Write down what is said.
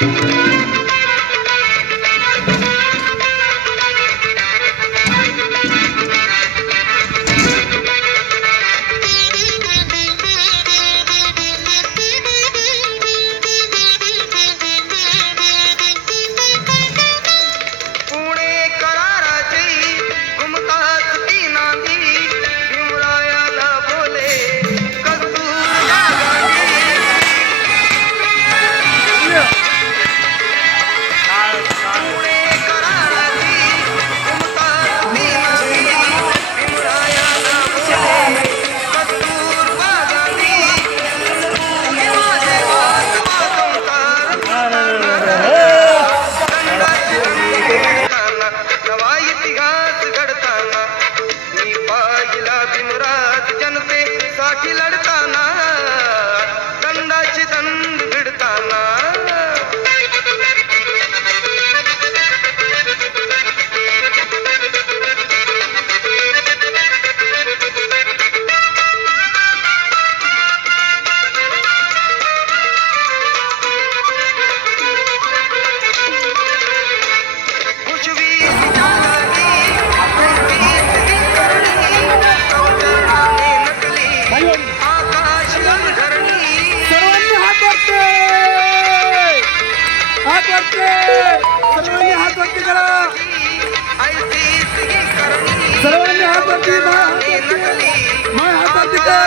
thank you